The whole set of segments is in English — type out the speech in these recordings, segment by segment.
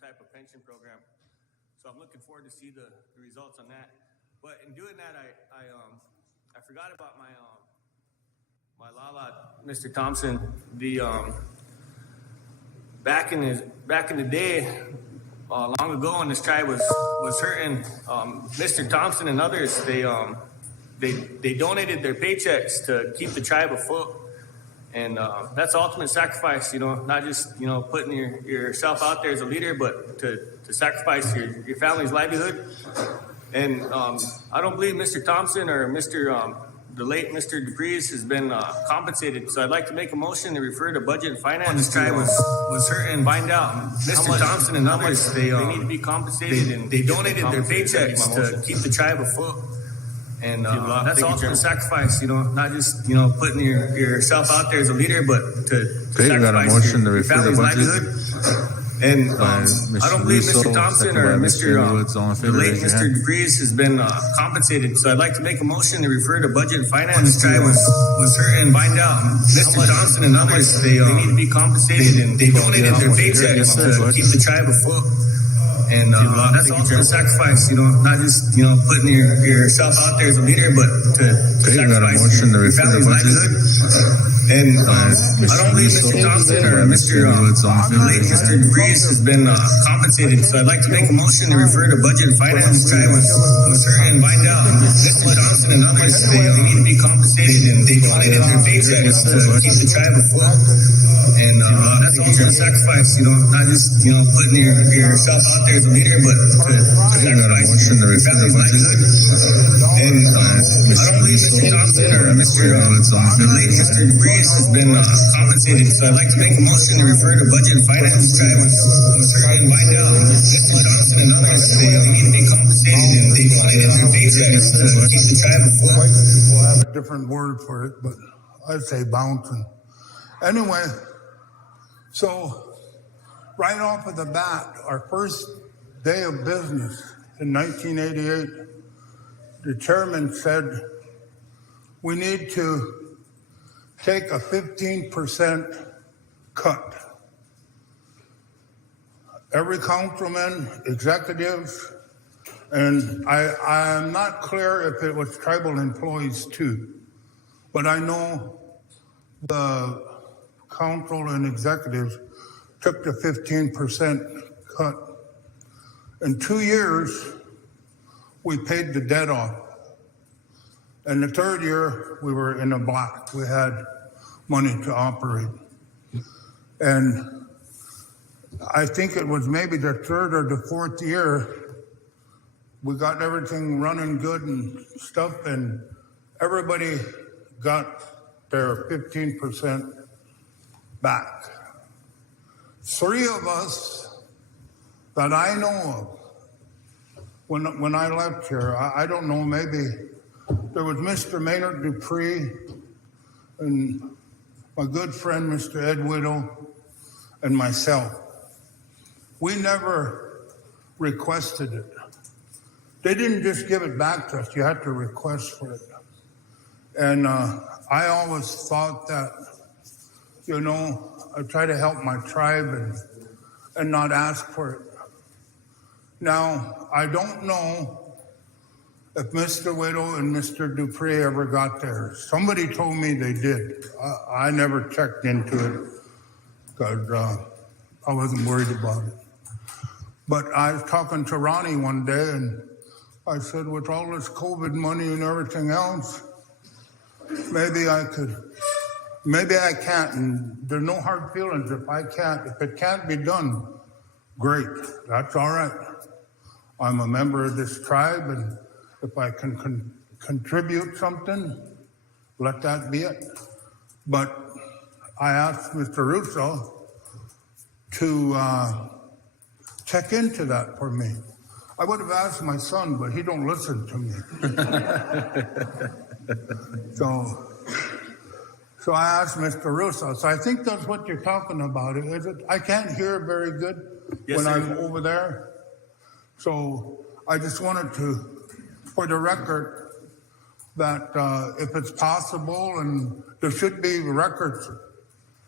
type of pension program. So I'm looking forward to see the results on that. But in doing that, I forgot about my Lala, Mr. Thompson. Back in the day, long ago, when this tribe was hurting, Mr. Thompson and others, they donated their paychecks to keep the tribe afloat. And that's ultimate sacrifice, not just, putting yourself out there as a leader, but to sacrifice your family's livelihood. And I don't believe Mr. Thompson or the late Mr. DePries has been compensated. So I'd like to make a motion to refer to budget and finance. This tribe was hurting, find out Mr. Thompson and others, they need to be compensated, and they donated their paychecks to keep the tribe afloat. And that's ultimate sacrifice, not just, putting yourself out there as a leader, but to sacrifice your family's livelihood. And I don't believe Mr. Thompson or the late Mr. DePries has been compensated. So I'd like to make a motion to refer to budget and finance. This tribe was hurting, find out Mr. Thompson and others, they need to be compensated, and they donated their paychecks to keep the tribe afloat. And that's ultimate sacrifice, not just, putting yourself out there as a leader, but to sacrifice your family's livelihood. And I don't believe Mr. Thompson or the late Mr. DePries has been compensated. So I'd like to make a motion to refer to budget and finance. This tribe was hurting, find out Mr. Thompson and others, they need to be compensated, and they donated their paychecks to keep the tribe afloat. And that's ultimate sacrifice, not just, putting yourself out there as a leader, but to sacrifice your family's livelihood. And I don't believe Mr. Thompson or the late Mr. DePries has been compensated. So I'd like to make a motion to refer to budget and finance. This tribe was hurting, find out Mr. Thompson and others, they need to be compensated, and they donated their paychecks to keep the tribe afloat. We'll have a different word for it, but I'd say bouncing. Anyway, so right off of the bat, our first day of business in 1988, the chairman said, we need to take a 15% cut. Every councilman, executives, and I'm not clear if it was tribal employees too, but I know the council and executives took the 15% cut. In 2 years, we paid the debt off. And the third year, we were in the black. We had money to operate. And I think it was maybe the third or the fourth year, we got everything running good and stuff, and everybody got their 15% back. 3 of us that I know of, when I left here, I don't know, maybe there was Mr. Maynard Dupree and my good friend, Mr. Ed Whittle, and myself. We never requested it. They didn't just give it back to us. You had to request for it. And I always thought that, I try to help my tribe and not ask for it. Now, I don't know if Mr. Whittle and Mr. Dupree ever got theirs. Somebody told me they did. I never checked into it because I wasn't worried about it. But I was talking to Ronnie one day, and I said, with all this COVID money and everything else, maybe I can't, and there's no hard feelings if I can't. If it can't be done, great, that's all right. I'm a member of this tribe, and if I can contribute something, let that be it. But I asked Mr. Russo to check into that for me. I would have asked my son, but he don't listen to me. So I asked Mr. Russo. So I think that's what you're talking about. Is it? I can't hear very good when I'm over there. So I just wanted to, for the record, that if it's possible, and there should be records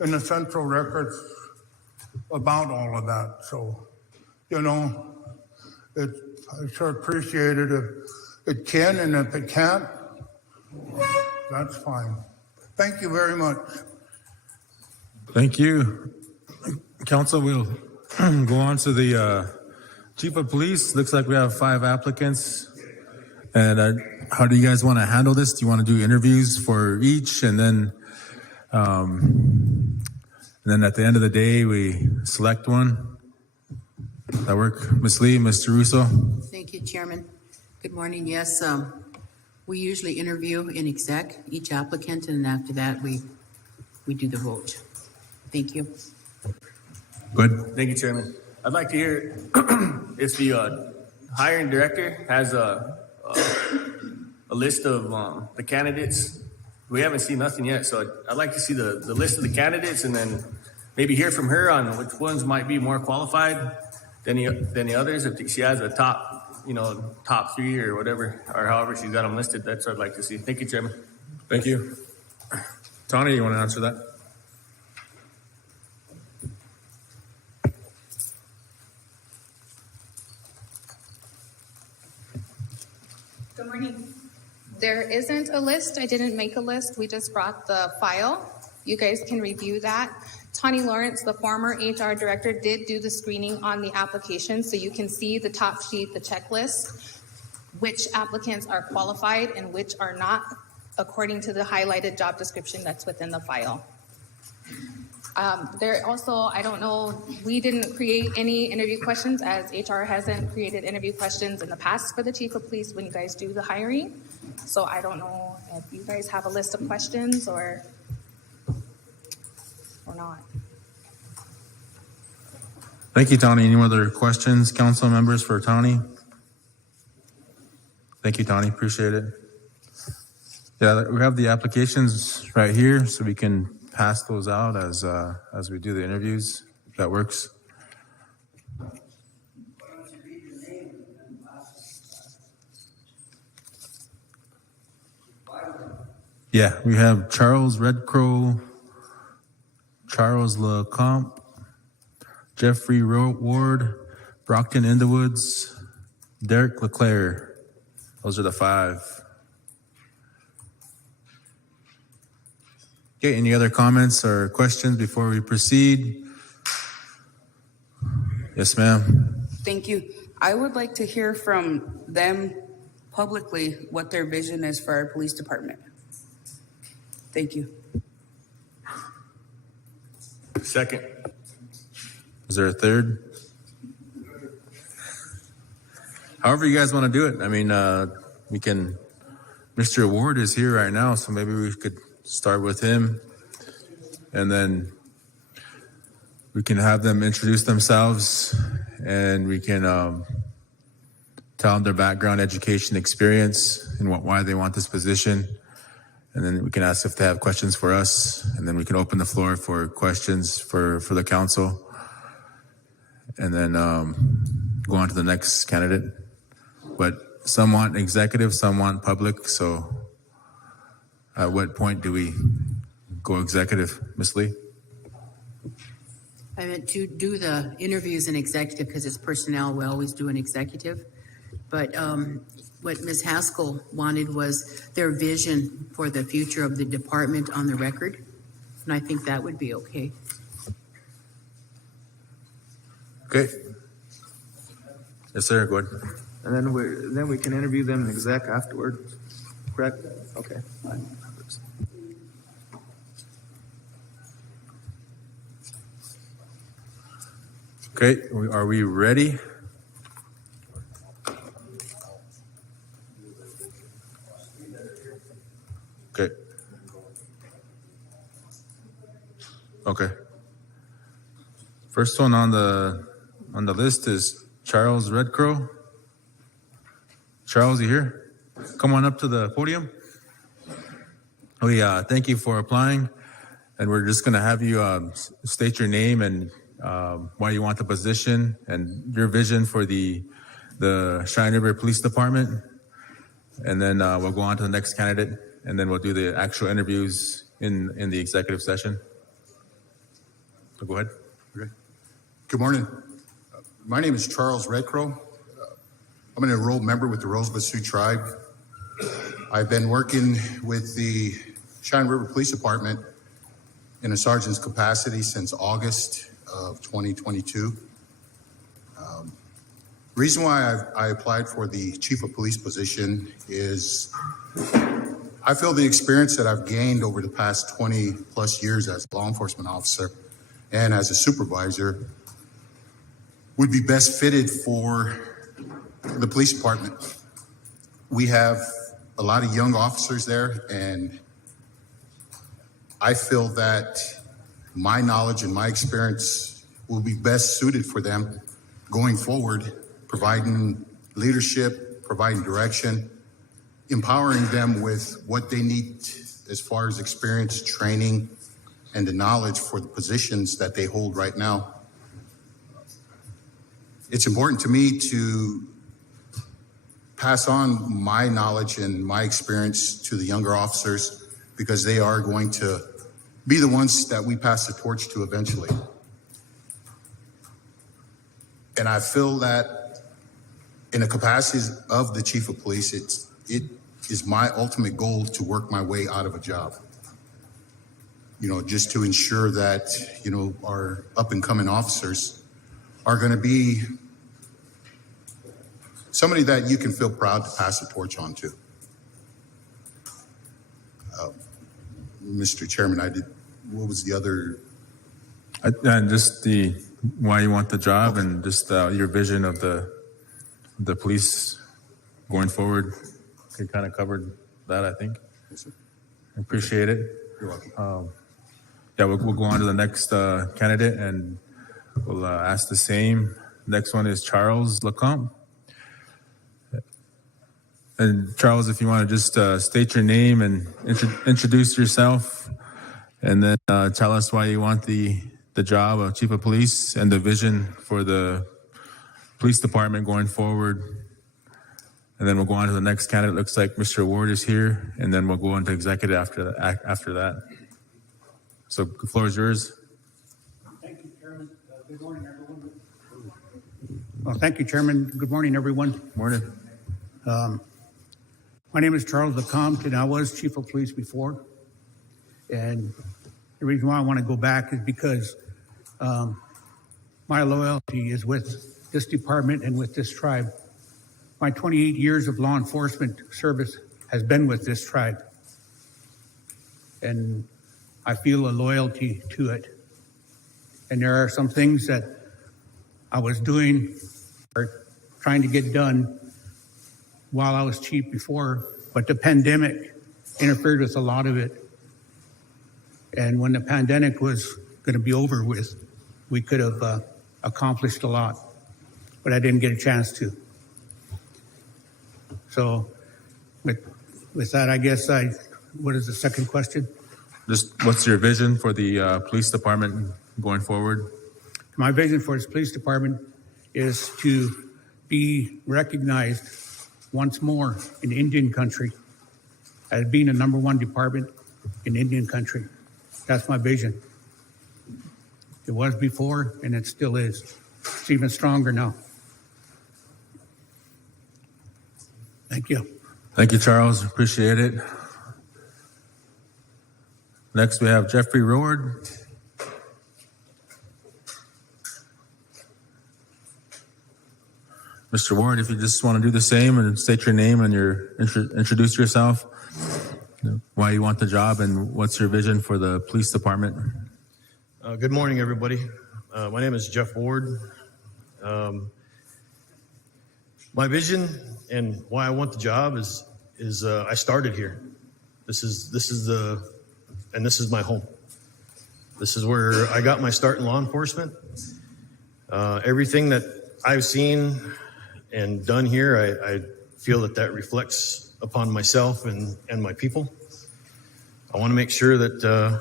in the central records about all of that. So you know, I sure appreciate it if it can, and if it can't, that's fine. Thank you very much. Thank you. Council, we'll go on to the Chief of Police. Looks like we have 5 applicants. And how do you guys want to handle this? Do you want to do interviews for each, and then at the end of the day, we select one? That work? Ms. Lee, Mr. Russo? Thank you, Chairman. Good morning. Yes, we usually interview in exec each applicant, and after that, we do the vote. Thank you. Good. Thank you, Chairman. I'd like to hear if the hiring director has a list of the candidates. We haven't seen nothing yet, so I'd like to see the list of the candidates, and then maybe hear from her on which ones might be more qualified than the others. If she has a top 3 or whatever, or however she's got them listed, that's what I'd like to see. Thank you, Chairman. Thank you. Tony, you want to answer that? Good morning. There isn't a list. I didn't make a list. We just brought the file. You guys can review that. Tawny Lawrence, the former HR director, did do the screening on the application, so you can see the top sheet, the checklist, which applicants are qualified and which are not, according to the highlighted job description that's within the file. There also, I don't know, we didn't create any interview questions, as HR hasn't created interview questions in the past for the Chief of Police when you guys do the hiring. So I don't know if you guys have a list of questions or not. Thank you, Tony. Any other questions, council members, for Tony? Thank you, Tony. Appreciate it. Yeah, we have the applications right here, so we can pass those out as we do the interviews. If that works. Yeah, we have Charles Redcrow, Charles LeComte, Jeffrey Ward, Brockton Indowoods, Derek LeClaire. Those are the 5. Okay, any other comments or questions before we proceed? Yes, ma'am. Thank you. I would like to hear from them publicly what their vision is for our police department. Thank you. Second. Is there a third? However you guys want to do it. I mean, we can, Mr. Ward is here right now, so maybe we could start with him, and then we can have them introduce themselves, and we can tell them their background, education, experience, and why they want this position. And then we can ask if they have questions for us, and then we can open the floor for questions for the council, and then go on to the next candidate. But some want executive, some want public, so at what point do we go executive, Ms. Lee? I meant to do the interviews in executive because it's personnel. We always do an executive. But what Ms. Haskell wanted was their vision for the future of the department on the record. And I think that would be okay. Okay. Yes, sir. Go ahead. And then we can interview them in exec afterwards, correct? Okay. Fine. Okay. Are we ready? Okay. Okay. First one on the list is Charles Redcrow. Charles, you here? Come on up to the podium. We thank you for applying, and we're just going to have you state your name and why you want the position and your vision for the Cheyenne River Police Department, and then we'll go on to the next candidate, and then we'll do the actual interviews in the executive session. So go ahead. Okay. Good morning. My name is Charles Redcrow. I'm an enrolled member with the Rosebud Sioux Tribe. I've been working with the Cheyenne River Police Department in a sergeant's capacity since August of 2022. Reason why I applied for the chief of police position is I feel the experience that I've gained over the past 20 plus years as a law enforcement officer and as a supervisor would be best fitted for the police department. We have a lot of young officers there, and I feel that my knowledge and my experience will be best suited for them going forward, providing leadership, providing direction, empowering them with what they need as far as experience, training, and the knowledge for the positions that they hold right now. It's important to me to pass on my knowledge and my experience to the younger officers because they are going to be the ones that we pass the torch to eventually. And I feel that in the capacity of the chief of police, it is my ultimate goal to work my way out of a job. You know, just to ensure that, you know, our up and coming officers are going to be somebody that you can feel proud to pass the torch on to. Mr. Chairman, what was the other? And just why you want the job and just your vision of the police going forward. You kind of covered that, I think. Yes, sir. I appreciate it. You're welcome. We'll go on to the next candidate, and we'll ask the same. Next one is Charles Lecomte. And Charles, if you want to just state your name and introduce yourself, and then tell us why you want the job of chief of police and the vision for the police department going forward. And then we'll go on to the next candidate. Looks like Mr. Ward is here, and then we'll go into executive after that. So the floor is yours. Thank you, Chairman. Good morning, everyone. Well, thank you, Chairman. Good morning, everyone. Morning. My name is Charles Lecomte, and I was chief of police before. And the reason why I want to go back is because my loyalty is with this department and with this tribe. My 28 years of law enforcement service has been with this tribe. And I feel a loyalty to it. And there are some things that I was doing or trying to get done while I was chief before, but the pandemic interfered with a lot of it. And when the pandemic was going to be over with, we could have accomplished a lot, but I didn't get a chance to. So with that, I guess what is the second question? Just what's your vision for the police department going forward? My vision for this police department is to be recognized once more in Indian country as being the #1 department in Indian country. That's my vision. It was before, and it still is. It's even stronger now. Thank you. Thank you, Charles. Appreciate it. Next, we have Jeffrey Roard. Mr. Ward, if you just want to do the same and state your name and introduce yourself, why you want the job, and what's your vision for the police department? Good morning, everybody. My name is Jeff Ward. My vision and why I want the job is I started here. This is my home. This is where I got my start in law enforcement. Everything that I've seen and done here, I feel that reflects upon myself and my people. I want to make sure that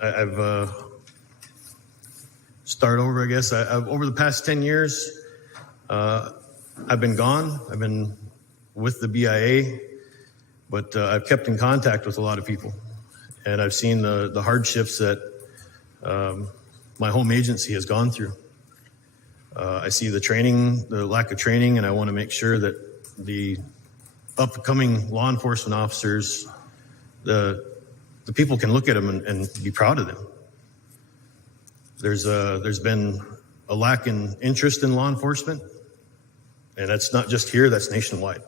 I've start over, I guess. I've over the past 10 years, I've been gone. I've been with the BIA, but I've kept in contact with a lot of people, and I've seen the hardships that my home agency has gone through. I see the training, the lack of training, and I want to make sure that the upcoming law enforcement officers, the people can look at them and be proud of them. There's been a lack in interest in law enforcement, and that's not just here, that's nationwide.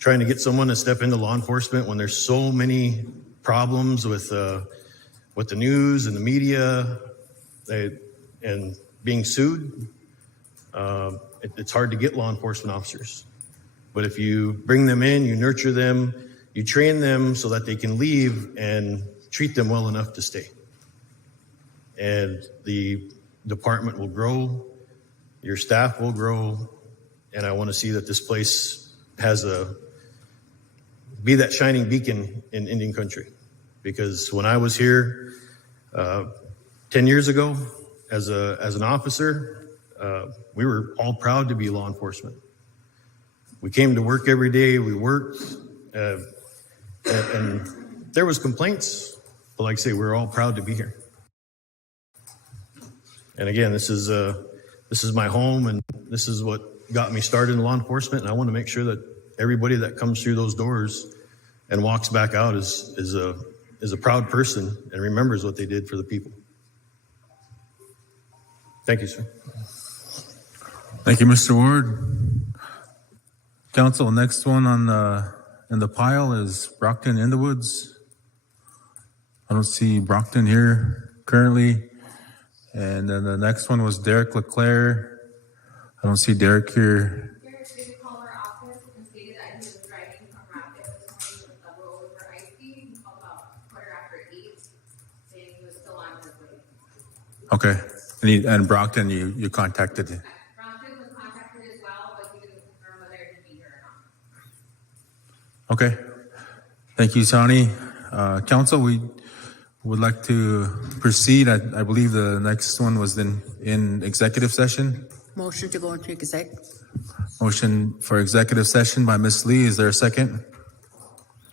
Trying to get someone to step into law enforcement when there's so many problems with the news and the media, and being sued, it's hard to get law enforcement officers. But if you bring them in, you nurture them, you train them so that they can leave and treat them well enough to stay. And the department will grow, your staff will grow, and I want to see that this place be that shining beacon in Indian country. Because when I was here 10 years ago as an officer, we were all proud to be law enforcement. We came to work every day, we worked, and there was complaints, but like I say, we're all proud to be here. And again, this is my home, and this is what got me started in law enforcement, and I want to make sure that everybody that comes through those doors and walks back out is a proud person and remembers what they did for the people. Thank you, sir. Thank you, Mr. Ward. Council, next one in the pile is Brockton in the Woods. I don't see Brockton here currently. And then the next one was Derek LeClaire. I don't see Derek here. Derek did call our office and stated that he was driving from Rapid this morning with the rollover icy. He called about 8:15, saying he was still on his way. Okay. And Brockton, you contacted. Brockton was contacted as well, but he didn't confirm whether he'd be here or not. Okay. Thank you, Tony. Council, we would like to proceed. I believe the next one was in executive session. Motion to go into exec. Motion for executive session by Ms. Lee. Is there a second?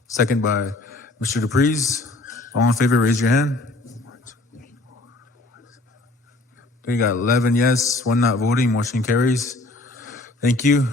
Second by Mr. DePreez. All in favor, raise your hand. Okay, you got 11 yes, 1 not voting. Motion carries. Thank you.